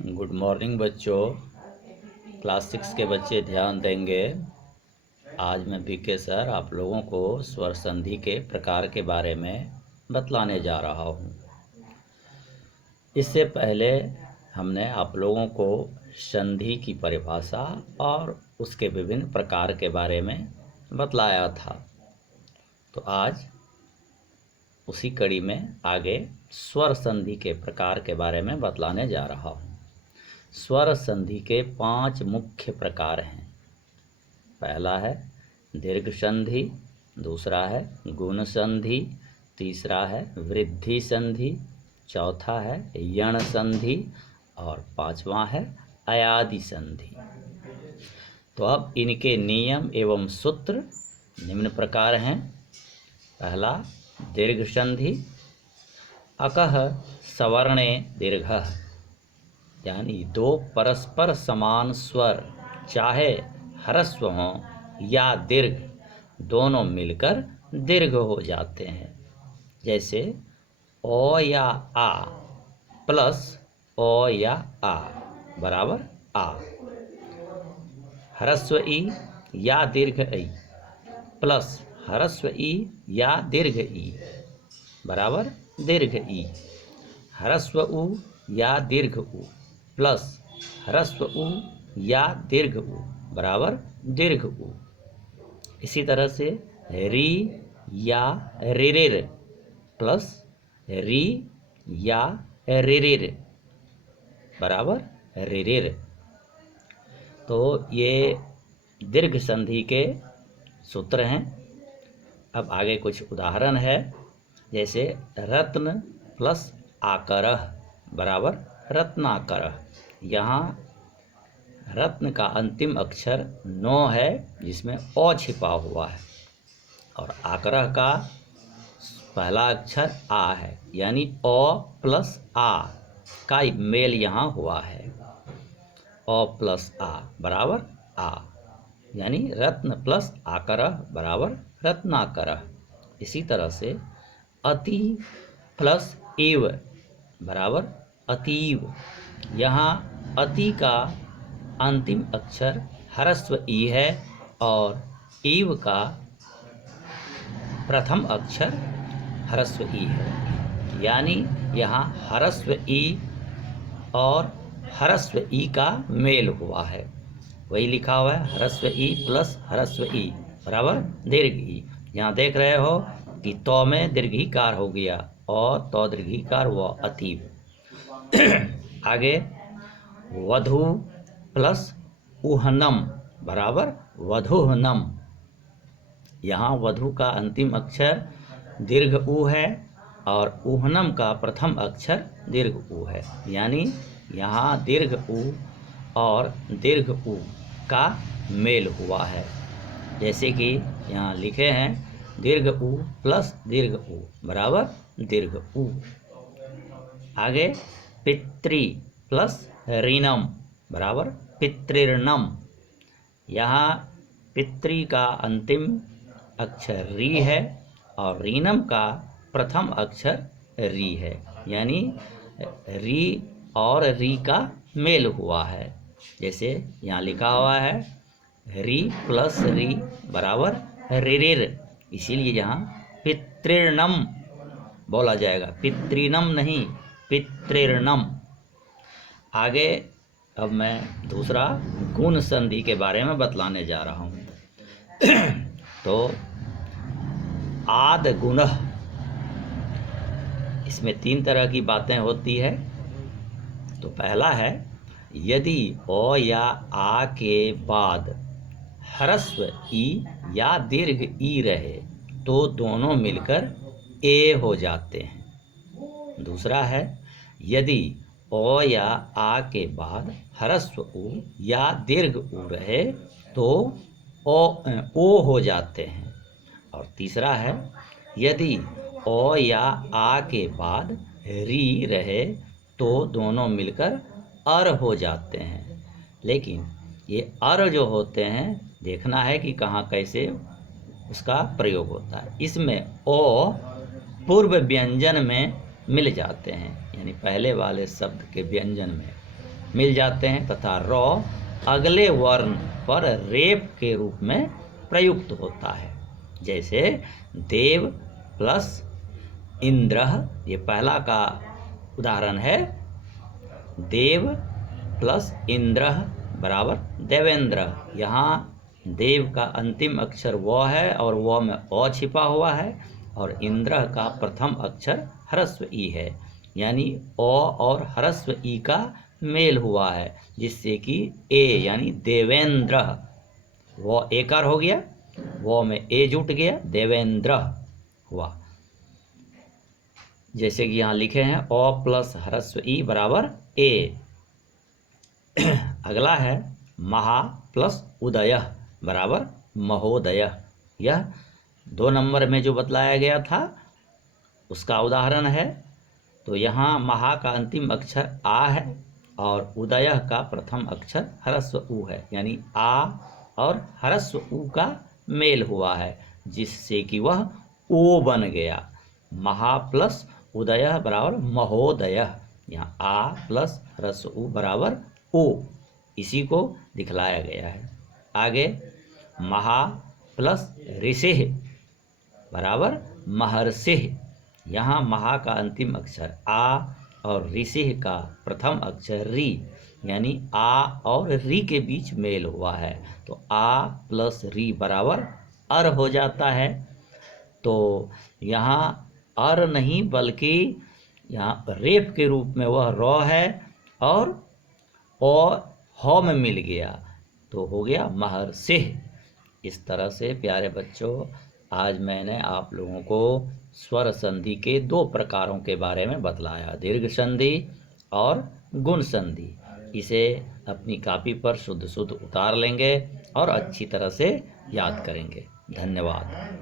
Good morning बच्चों। Class 6 के बच्चे ध्यान देंगे। आज मैं बीके सर आप लोगों को स्वर संधि के प्रकार के बारे में बतलाने जा रहा हूँ। इससे पहले हमने आप लोगों को संधि की परिभाषा और उसके विभिन्न प्रकार के बारे में बतलाया था। तो आज उसी कड़ी में आगे स्वर संधि के प्रकार के बारे में बतलाने जा रहा हूँ। स्वर संधि के 5 मुख्य प्रकार हैं। पहला है दीर्घ संधि, दूसरा है गुण संधि, तीसरा है वृद्धि संधि, चौथा है यण संधि और पांचवा है अयादि संधि। तो अब इनके नियम एवं सूत्र निम्न प्रकार हैं। पहला दीर्घ संधि। अकः सवर्णे दीर्घः, यानी 2 परस्पर समान स्वर चाहे ह्रस्व हों या दीर्घ, दोनों मिलकर दीर्घ हो जाते हैं। जैसे ओ या आ प्लस ओ या आ बराबर आ, ह्रस्व ई या दीर्घ ई प्लस ह्रस्व ई या दीर्घ ई बराबर दीर्घ ई, ह्रस्व उ या दीर्घ उ प्लस ह्रस्व उ या दीर्घ उ बराबर दीर्घ उ। इसी तरह से री या रिरिर प्लस री या रिरिर बराबर रिरिर। तो ये दीर्घ संधि के सूत्र हैं। अब आगे कुछ उदाहरण है। जैसे रत्न प्लस आकरः बराबर रत्नाकरः। यहाँ रत्न का अंतिम अक्षर नो है जिसमें ओ छिपा हुआ है, और आकरः का पहला अक्षर आ है, यानी ओ प्लस आ का मेल यहाँ हुआ है। ओ प्लस आ बराबर आ, यानी रत्न प्लस आकरः बराबर रत्नाकरः। इसी तरह से अति प्लस एव बराबर अतीव। यहाँ अति का अंतिम अक्षर ह्रस्व ई है और ईव का प्रथम अक्षर ह्रस्व ई है, यानी यहाँ ह्रस्व ई और ह्रस्व ई का मेल हुआ है। वही लिखा हुआ है ह्रस्व ई प्लस ह्रस्व ई बराबर दीर्घ ई। यहाँ देख रहे हो कि तो में दीर्घीकार हो गया और तो दीर्घीकार हुआ अतीव। आगे वधु प्लस उहनम बराबर वधुहनम। यहाँ वधु का अंतिम अक्षर दीर्घ उ है और उहनम का प्रथम अक्षर दीर्घ उ है, यानी यहाँ दीर्घ उ और दीर्घ उ का मेल हुआ है। जैसे कि यहाँ लिखे हैं दीर्घ उ प्लस दीर्घ उ बराबर दीर्घ उ। आगे पितृ प्लस ऋणम बराबर पितृर्णम। यहाँ पितृ का अंतिम अक्षर री है और ऋणम का प्रथम अक्षर री है, यानी री और री का मेल हुआ है। जैसे यहाँ लिखा हुआ है री प्लस री बराबर रिरिर, इसीलिए यहाँ पितृर्णम बोला जाएगा, पितृनम नहीं, पितृर्णम। आगे अब मैं दूसरा गुण संधि के बारे में बतलाने जा रहा हूँ। तो आद गुणः, इसमें 3 तरह की बातें होती है। तो पहला है यदि ओ या आ के बाद ह्रस्व ई या दीर्घ ई रहे तो दोनों मिलकर ए हो जाते हैं। दूसरा है यदि ओ या आ के बाद ह्रस्व उ या दीर्घ उ रहे तो ओ हो जाते हैं। और तीसरा है यदि ओ या आ के बाद री रहे तो दोनों मिलकर अर हो जाते हैं। लेकिन ये अर जो होते हैं देखना है कि कहाँ कैसे उसका प्रयोग होता है। इसमें ओ पूर्व व्यंजन में मिल जाते हैं, यानी पहले वाले शब्द के व्यंजन में। मिल जाते हैं तथा रॉ अगले वर्ण पर रेप के रूप में प्रयुक्त होता है। जैसे देव प्लस इंद्र, ये पहला का उदाहरण है। देव प्लस इंद्र बराबर देवेंद्र। यहाँ देव का अंतिम अक्षर व है और व में अ छिपा हुआ है, और इंद्र का प्रथम अक्षर ह्रस्व ई है, यानी अ और ह्रस्व ई का मेल हुआ है, जिससे कि ए यानी देवेंद्र, वो एकार हो गया, वो में ए जुट गया, देवेंद्र हुआ। जैसे कि यहाँ लिखे हैं अ प्लस ह्रस्व ई बराबर ए। अगला है महा प्लस उदय बराबर महोदय। यह 2 नंबर में जो बतलाया गया था उसका उदाहरण है। तो यहाँ महा का अंतिम अक्षर आ है और उदय का प्रथम अक्षर ह्रस्व उ है, यानी आ और ह्रस्व उ का मेल हुआ है, जिससे कि वह ओ बन गया। महा प्लस उदय बराबर महोदय। यहाँ आ प्लस ह्रस्व उ बराबर ओ, इसी को दिखलाया गया है। आगे महा प्लस ऋषिः बराबर महर्षिः। यहाँ महा का अंतिम अक्षर आ और ऋषिः का प्रथम अक्षर री, यानी आ और री के बीच मेल हुआ है, तो आ प्लस री बराबर अर हो जाता है। तो यहाँ अर नहीं बल्कि यहाँ रेप के रूप में वह रॉ है और ओ ह में मिल गया, तो हो गया महर्षिः। इस तरह से प्यारे बच्चों, आज मैंने आप लोगों को स्वर संधि के 2 प्रकारों के बारे में बतलाया, दीर्घ संधि और गुण संधि। इसे अपनी कॉपी पर शुद्ध शुद्ध उतार लेंगे और अच्छी तरह से याद करेंगे। धन्यवाद।